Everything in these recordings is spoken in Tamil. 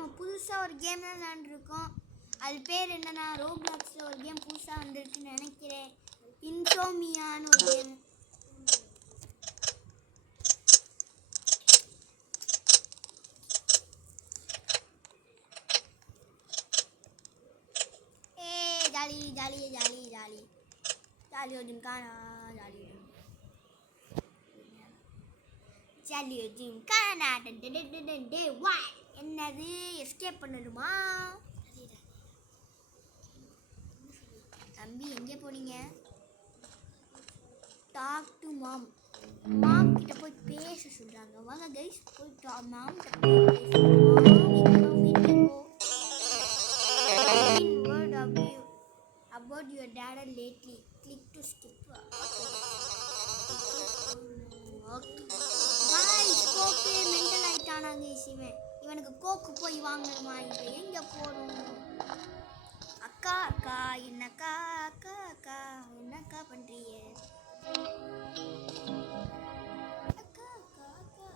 நம்ம புதுசாக ஒரு கேம் தான் விளாண்டுருக்கோம். அது பேர் என்னன்னா ரோப்ளாக்ஸில் ஒரு கேம் புதுசாக வந்திருக்குன்னு நினைக்கிறேன். இன்சோமியான்னு ஒரு game. Jolly jolly jolly jolly jolly gymkhana jolly jolly gymkhana டே வாய் என்னது எஸ்கேப் பண்ணணுமா? தம்பி எங்கே போனீங்க? டாக் டு மாம். மாம் கிட்ட போய் பேச சொல்றாங்க. வாங்க கைஸ் போய் மாம் கிட்ட word about your dad lately. Click to skip. Guys, கோக்கு மெண்டல் ஆயிட்டானாங்க இவனுக்கு கோக்கு போய் வாங்கணுமா? இப்போ எங்க போறோம்? அக்கா அக்கா என்னக்கா அக்கா அக்கா என்னக்கா பண்றீங்க? அக்கா அக்கா அக்கா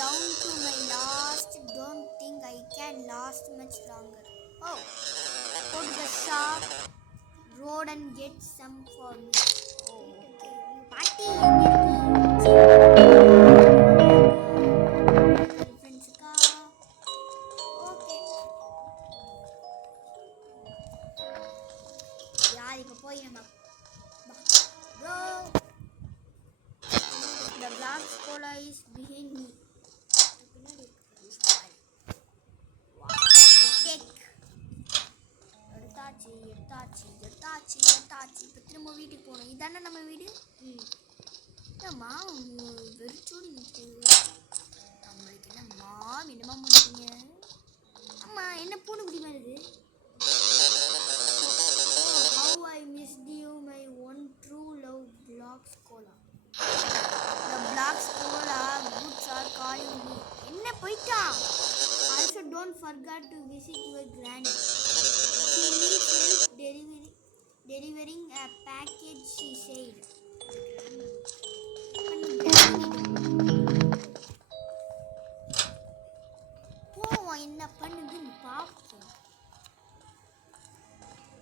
down to my last. Don't think I can last much longer. Oh, go to the shop road and get some for me. Oh, okay. Party friends ka. Okay. yaar ipo poi nama bro. The black cola is behind me. எடுத்தாச்சு இப்போ திரும்ப வீட்டுக்கு போகணும். இதானே நம்ம வீடு. என்னம்மா வெறிச்சோடி நிற்குது. நம்மளுக்கு என்னம்மா என்னம்மா பண்ணிட்டீங்க? அம்மா என்ன பூனைக்குடி வருது? How I missed you my one true love blocks cola. The blocks cola goods are calling me. என்ன போயிட்டா? Also don't forget to visit your granny. She needs help delivering a package, she said. என்ன பண்ணுதுன்னு பார்ப்போம்.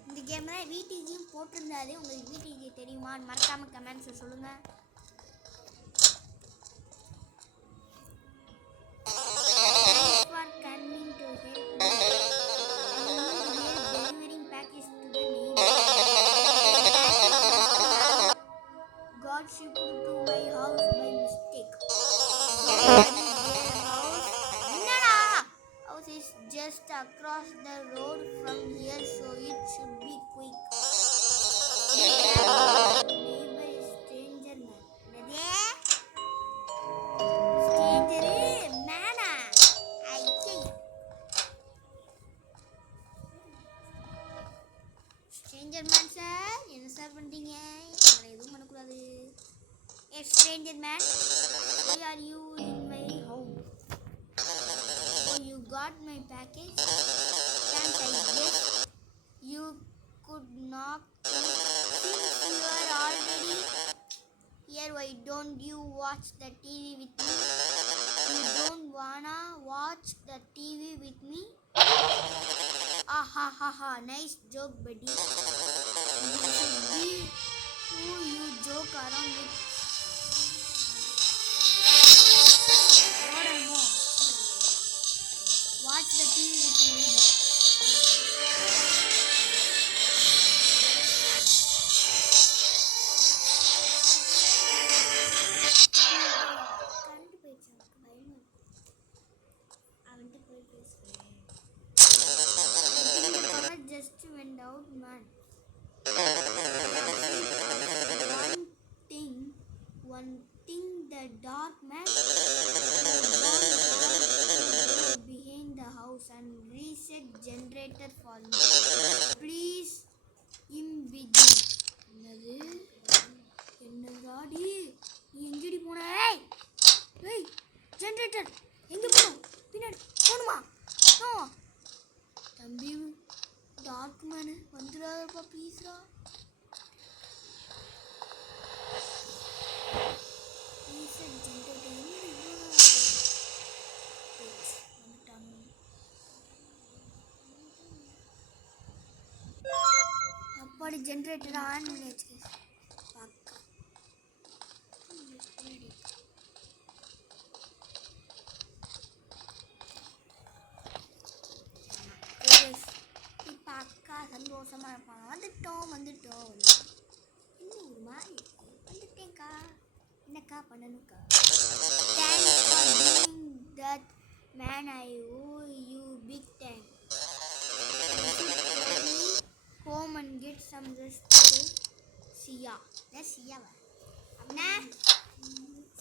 இந்த கேம்ல விடிஜியும் போட்டிருந்தாரு. உங்களுக்கு விடிஜி தெரியுமா? மறக்காம கமெண்ட்ஸ்ல சொல்லுங்க. Shipped to my house by mistake. House is just across the road from here, so it should be quick. Neighbor is stranger man. Stranger man. I think. Stranger man sir, என்ன சார் பண்றீங்க? நம்மள எதுவும் பண்ண கூடாது. A stranger man, why are you in my home? Oh, you got my package? Thanks, I guess you could knock. Since you are already here, why don't you watch the TV with me? You don't wanna watch the TV with me? Ah ha ha ha, nice joke buddy. You should be who you joke around with. Watch the TV with me. Just went out, man. One thing, the dark man behind the house and reset generator for me. Please, begin. என்னடாடி நீ எங்கடி போன? ஏய் ஜெனரேட்டர் எங்க போணும்? பின்னாடி போணுமா? தம்பி டார்க் டாக்குமேனு வந்துடாதப்பா ப்ளீஸ்ரா. அப்பாடி ஜென்ரேட்டர் ஆன் பண்ணி வச்சு பார்க்க. இப்போ அக்கா சந்தோஷமா இருப்பாங்க. வந்துட்டோம் இன்னும் ஒரு மாதிரி வந்துட்டேன்க்கா. என்னக்கா பண்ணணும்க்கா? Thanks for doing that, man. I owe you big time. Home and get some rest. Sia. That's Sia. Abna.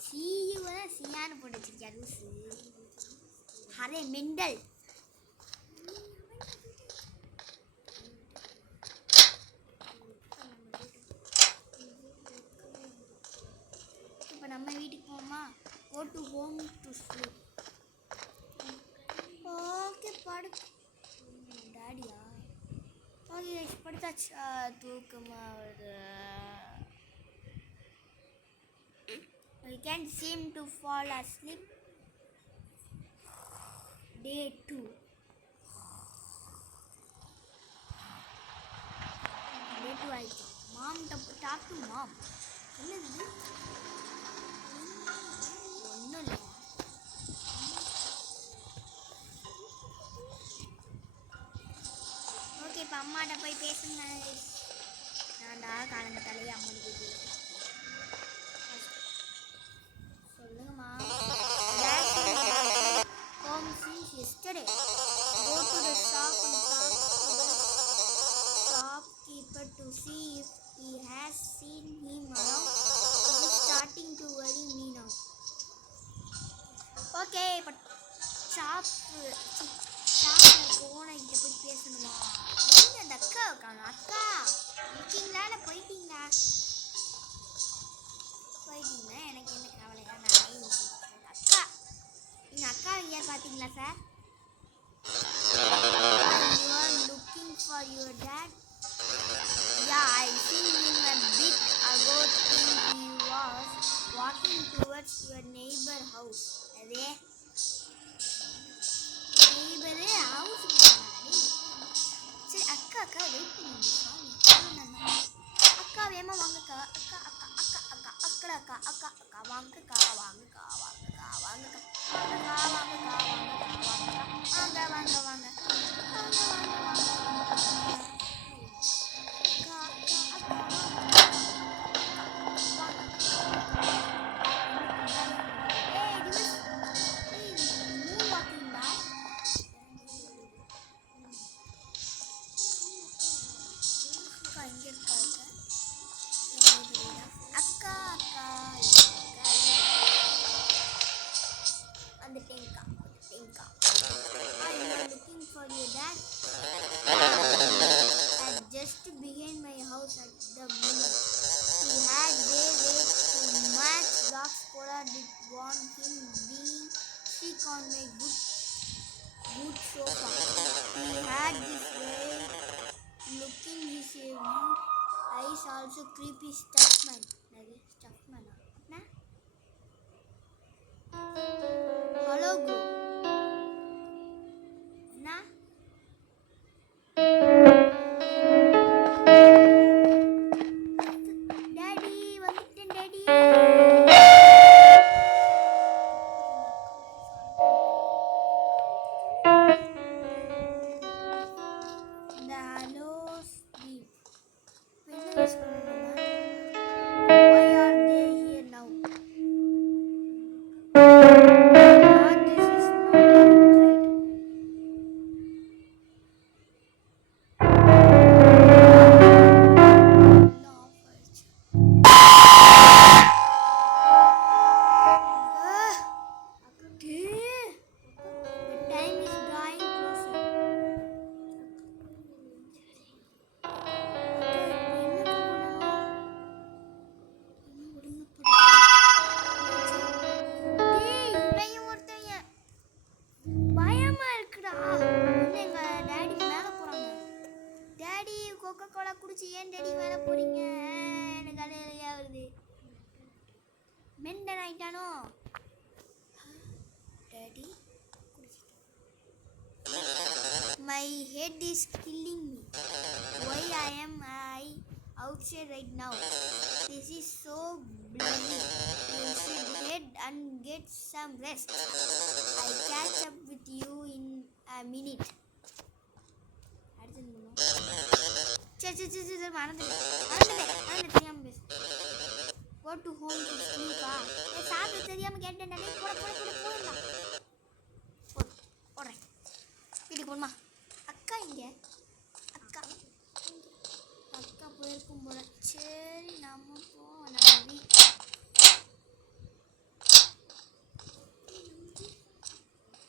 See you. Sia nu போட்டு வச்சிருக்கியா லூசு. Array mental. இப்போ நம்ம வீட்டுக்கு போமா. Go to home to sleep. Okay படு. டாடியா? ஓகே படுத்தாச்சு. தூக்கமா வருது. I can't seem to fall asleep. Day 2. Day 2 ஆயிடுச்சு. Mom talk to mom. என்னது? ஒன்றும் இல்லை. ஓகே இப்போ அம்மாட்ட போய் பேசுங்க. நான்டா காலங்க தலையை அம்மாவுக்கு பேசுகிறேன். சொல்லுங்கம்மா. Home since yesterday. Go to the shop and talk to the shopkeeper to see if he has seen him around. It is starting to worry me now. Okay இப்போ ஷாப்பில் ஓனர்கிட்ட போய் பேசணுமா? எங்கே அந்த அக்கா இருக்காங்க? அக்கா இருக்கீங்களா இல்லை போயிட்டீங்களா? போயிட்டீங்களா? எனக்கு என்ன கவலையா? நான் அக்கா நீங்கள் அக்கா எங்கேயா பார்த்தீங்களா sir? You are looking for your dad? Yeah, I seen him a bit ago. He was walking towards your neighbor house. அதே நெய்பரு ஹவுஸுக்கு போனாடி. சரி அக்கா வெயிட் பண்ணுங்க. அக்கா வேமா வாங்கக்கா. அக்கா அக்கா அக்கா அக்கா அக்கா அக்கா அக்கா அக்கா வாங்கக்கா வாங்கக்கா வாங்கக்கா வாங்கக்கா வாங்கக்கா வாங்கக்கா வாங்கக்கா வாங்க வாங்க வாங்க வாங்க வாங்க வாங்க அக்கா அக்கா அக்கா just behind my house at the minute. He had their way to match Doc Cola did want him being sick on my good sofa. He had this way looking his eyes also creepy stuffman. Stuffman. Hello bro. Na? Coca Cola குடிச்சு ஏன் டேடி மேல போறீங்க? எனக்கு அலையா வருது. மெண்டன் ஆயிட்டானோ daddy? My head is killing me. Why am I outside right now? This is so bloody. You should head and get some rest. I'll catch up with you in a minute. சரி மறந்துட்டேன் தெரியாம பேசு. Go to home to sleep. சாப்பிட்டு தெரியாம கேட்டேன்டா. போடலாம். போடுறேன். வீட்டுக்கு போகணுமா? அக்கா இங்க. அக்கா போயிருக்கும் போல. சரி நம்ம போவோம்.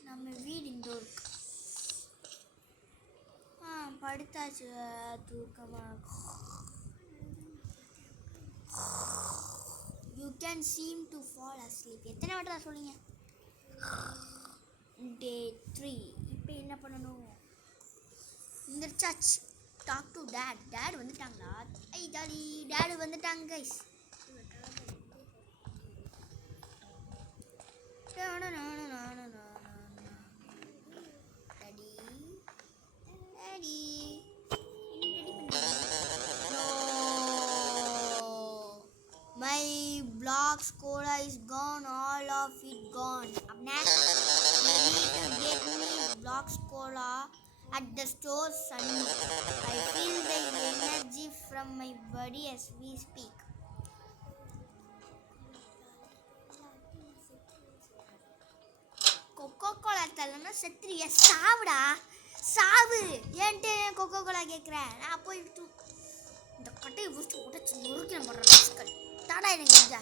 நம்ம வீடு இந்த இருக்கு. படுத்தாச்சு தூக்கமா. You can seem to fall asleep. எத்தனை வாட்டி தான் சொல்லுங்க? Day 3. இப்போ என்ன பண்ணணும்? இந்த search talk to dad. Dad வந்துட்டாங்களா? ஐ ஜாலி. டேட் வந்துட்டாங்க guys. My Blox Cola is gone, all of it gone. Up next, we need to get me Blox Cola at the store, Sunny. I feel the energy from my body as we speak. Coca Cola தரலன்னா செத்துறியா? சாவுடா சாவு. ஏன்ட்டு கோகோ கோலா கேட்குறேன். நான் போய் இந்த கட்டையை பிடிச்சி உடச்சி நொறுக்கின போடுறேன். தாடா எனக்கு செஞ்சா.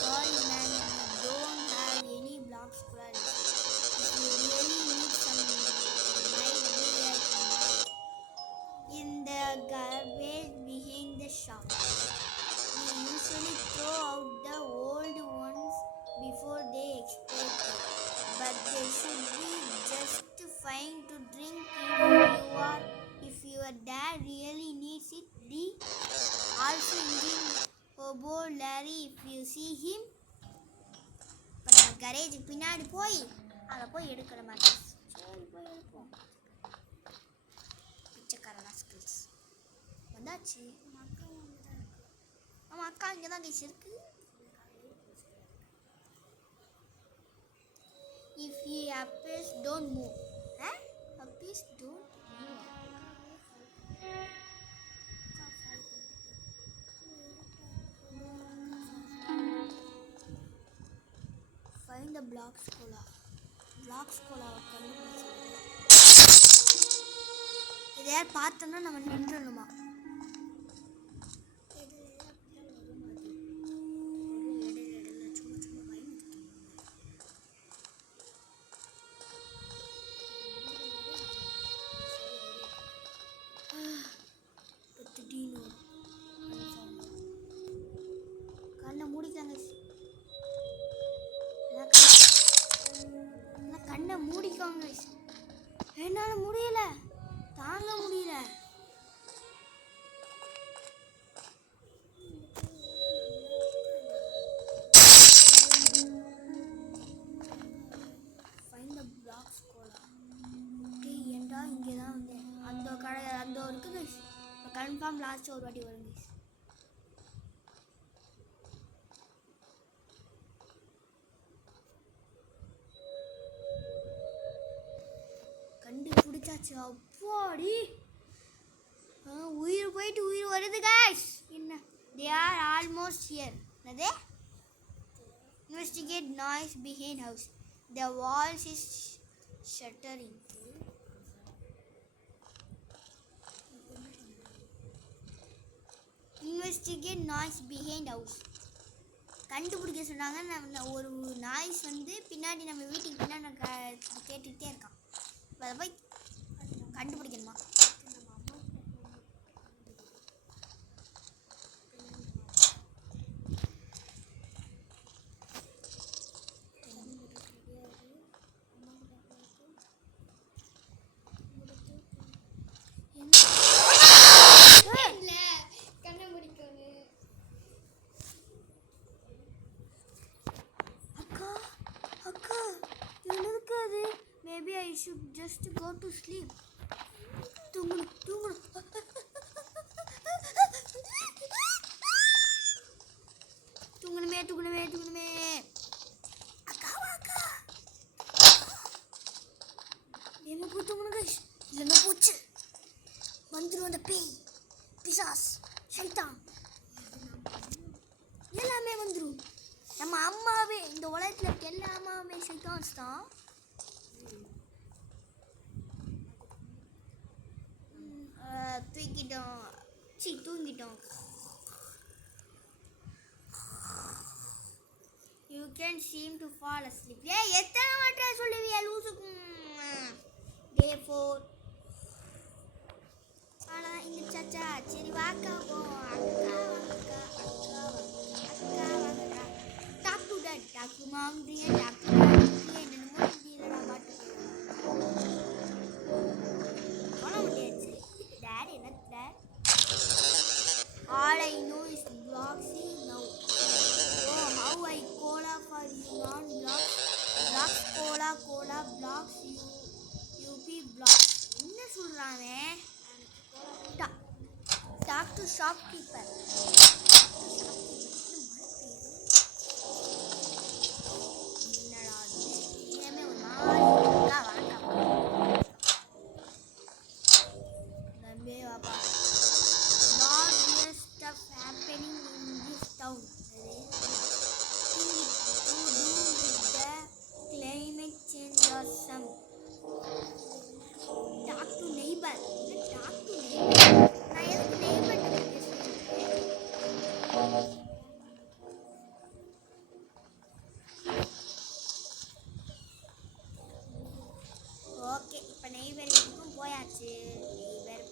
Sorry man, we don't have any Blox Cola. If you really need some, might be in the garbage behind the shop. We usually throw out the old ones before they expire, but they should be just fine to drink if your dad really needs it. The also Indian hobo Larry, if you see him. இப்போ நம்ம கரேஜுக்கு பின்னாடி போய் அதை போய் எடுக்கிற மாதிரி. சரி போய் எடுப்போம். பிச்சைக்காரனா ஸ்கில்ஸ் வந்தாச்சு. ஆமாம் அக்கா இங்கே தான் கைஸ் இருக்கு. If he appears, don't move. Appears, don't move. Find the Blox Cola. Blox Cola கண்டுபிடிச்சு. இதை யார் பார்த்தோன்னா நம்ம நின்றுணுமா? கண்ணை மூடிக்கோங்க. என்னால் முடியல, தாங்க முடியல. Find the Blox Cola. ஏன்டா இங்கே தான் வந்தேன். அந்த கடை அந்த இருக்கு கைஸ். கன்ஃபார்ம் லாஸ்ட் ஒரு வாட்டி வரும் கைஸ். கண்டுபிடிச்சாச்சு. அப்பாடி உயிர் போயிட்டு உயிர் வருது கைஸ். என்ன they are almost here. என்னது? Investigate noise behind house. The walls is shuttering. Investigate noise behind house. கண்டுபிடிக்க சொன்னாங்க. நம்ம ஒரு நாய்ஸ் வந்து பின்னாடி நம்ம வீட்டுக்கு பின்னாடி கேட்டுக்கிட்டே இருக்கான். அதை போய் கண்டுபிடிக்கணுமா? should just go to sleep. தூங்கணும் தூங்கணும் தூங்கணுமே தூங்கணுமே தூங்கணுமே. அக்கா அக்கா என்ன போய் தூங்கணும் கைஸ், இல்லைன்னா போச்சு வந்துடும் அந்த பேய் பிசாஸ் சைத்தான் எல்லாமே வந்துடும். நம்ம அம்மாவே இந்த உலகத்தில் இருக்க எல்லா அம்மாவுமே சைத்தான்ஸ் தான். தூங்கிட்டோம். You can seem to fall asleep. ஏய் எத்தனை வாட்டி சொல்லுவியா லூசுக்கு. Day 4. ஆனா இந்த சாச்சா சரி வாக்கா போ. அக்கா வாங்கடா. Talk to dad talk to mom dear talk to என்னமோ டியரடா பாட்டு. போன முடியாச்சு. டாட் என்ன dad? All I know is Bloxy now. Oh, how I cola for you non-blocks. Blocks cola blocks you be blocks. என்ன சொல்றானே? Talk to shopkeeper. என்னடா இது? ஏமே ஒரு மாதிரி வணக்கம். நம்பே வாப்பா. Stuff happening in this town. Thing to do with the climate change or some. Talk to neighbor. Talk to neighbor. நான் எதுக்கு neighbor பேசுறேன்? ஓகே இப்போ நெய்பர் வீட்டுக்கும் போயாச்சு. நெய்பர்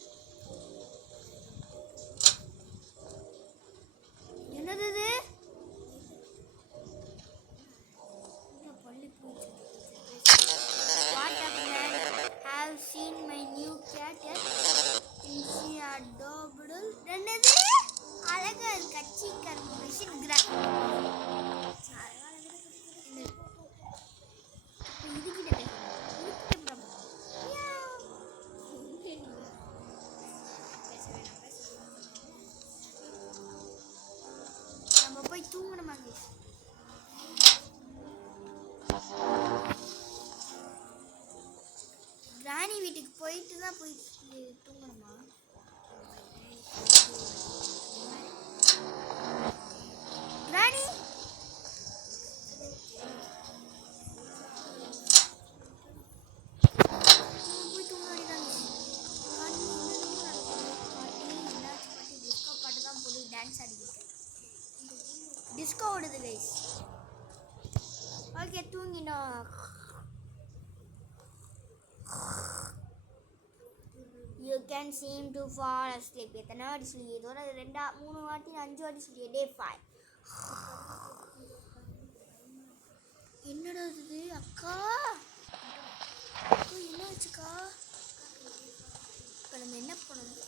என்னது இது? What up man? Have seen my new cat yet? Is she adorable? என்னது? அழகா கச்சி கர்ம மிஷின் கிராக். போய் தூங்கணுமா? ராணி வீட்டுக்கு போயிட்டு தான் போய் தூங்கணுமா? ராணி போய் தூங்கிட்டாங்க. டிஸ்கோ பாட்டு தான் போய் டான்ஸ் ஆடிக்கிட்டு டிஸ்கோ ஓடுது கைஸ். ஓகே தூங்கினோம். You can seem to fall asleep. எத்தனை வாட்டி சொல்லி இதோட 2 3 வாட்டி 5 வாட்டி சொல்லி. Day 5. என்னடா இது அக்கா? என்ன ஆச்சுக்கா? இப்போ நம்ம என்ன பண்ணணும்?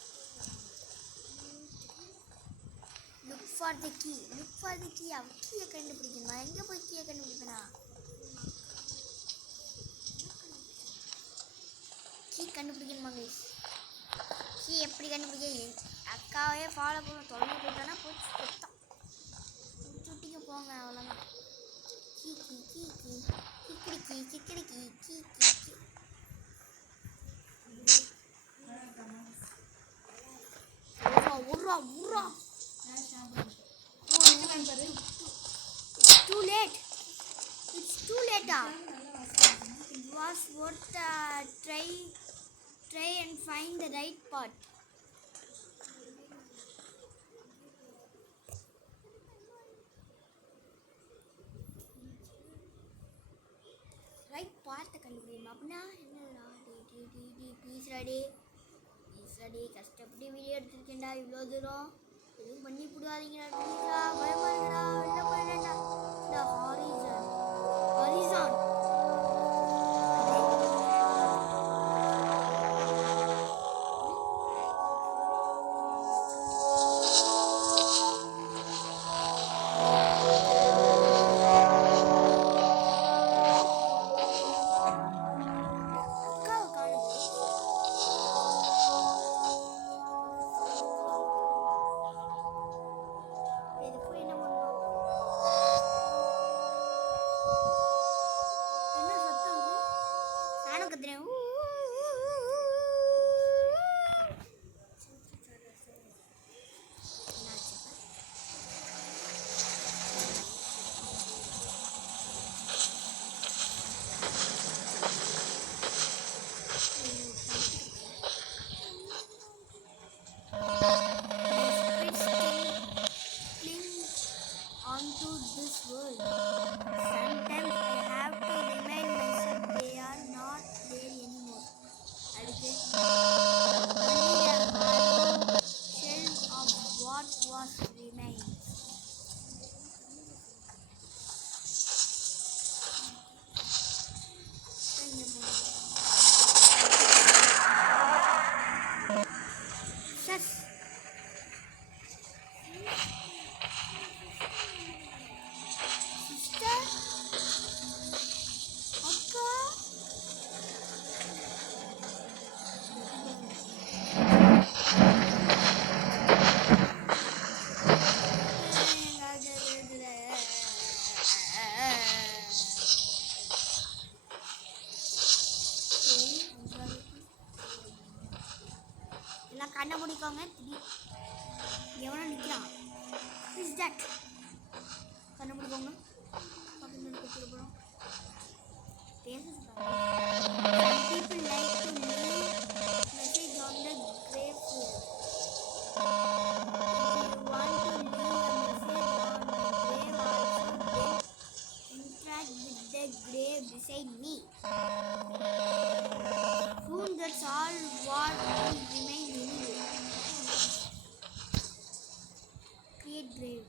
Look for the key. கீயை கண்டுபிடிக்கணுமா? எங்கே போய் கீயை கண்டுபிடிப்பேனா? கீ கண்டுபிடிக்கணுமா கைஸ்? கீ எப்படி கண்டுபிடிக்க? அக்காவே ஃபாலோ பண்ண தொடர்ந்து போயிட்டானா போச்சு சுத்தம். சுட்டிக்கு போங்க அவ்வளோதான். கீ கிக்கடி கீ. உர்ரா Too late. It's too late. It was worth try and find the right part. Right part கண்டுபிடிக்கணும் அப்படின்னா என்னடா? ப்ளீஸ் ரெடி கஷ்டப்பட்டு வீடியோ எடுத்துருக்கேன்டா இவ்வளோ தூரம். எதுவும் பண்ணி விடாதீங்கடா ப்ளீஸா. பயமா இருக்குடா. இல்லை பண்ணேன்டா. இந்த ஹாரிசான் கண்ணை முடிக்கோங்க. எவனோ நிற்கிறான். Is that? கண்ணை முடிக்கோங்க. பக்கத்தில் கொடுத்துட்டு போகிறோம். பேச people like to leave message on the grave field. If you want to leave a message on the grave also, then interact with the grave beside me. Soon that's all what will remain anyway. Create grave.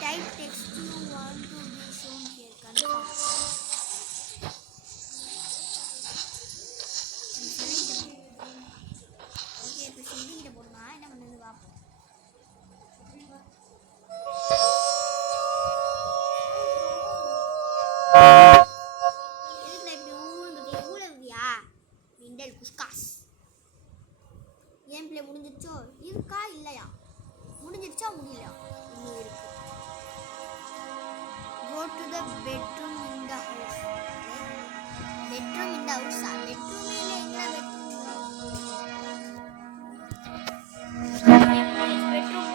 Type text you want to be shown here. Confirm. Okay, இப்போ செஞ்சுக்கிட்ட போடுமா என்ன பண்ணுறது பார்ப்போம். எதுக்குல இப்படி ஊழவியா மிண்டல் குஸ்காஸ். Game play முடிஞ்சிருச்சோ? இருக்கா இல்லையா? முடிஞ்சிருச்சா முடியலையா? இன்னும் இருக்கு. Go to the bedroom in the house. Bedroom in the house. Bedroom இல்ல எங்க bedroom? bedroom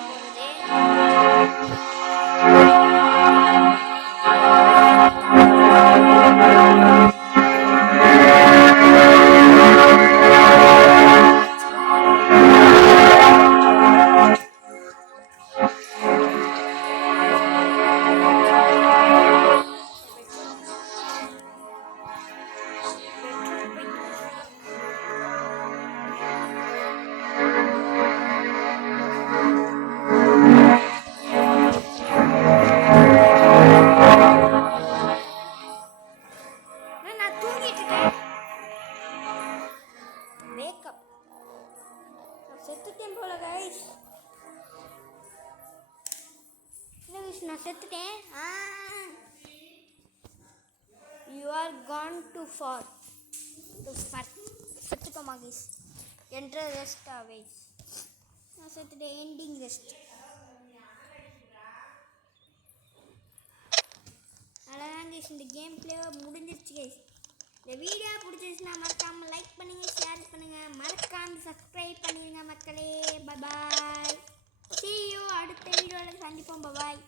செத்துட்டேன் போல கைஸ். நான் செத்துட்டேன். You are gone too far செத்துட்டோமா கைஸ்? என்ற ரெஸ்ட் அவேஸ். நான் செத்துட்டேன். Ending rest. அதான் கைஸ், இந்த கேம் பிளே முடிஞ்சிருச்சு கைஸ். இந்த வீடியோ பிடிச்சிருச்சுன்னா மறக்காமல் லைக் பண்ணுங்கள், ஷேர் பண்ணுங்கள், மறக்காமல் சப்ஸ்கிரைப் பண்ணிடுங்க மக்களே. Bye bye. See you அடுத்த வீடியோவில் சந்திப்போம். பாய்.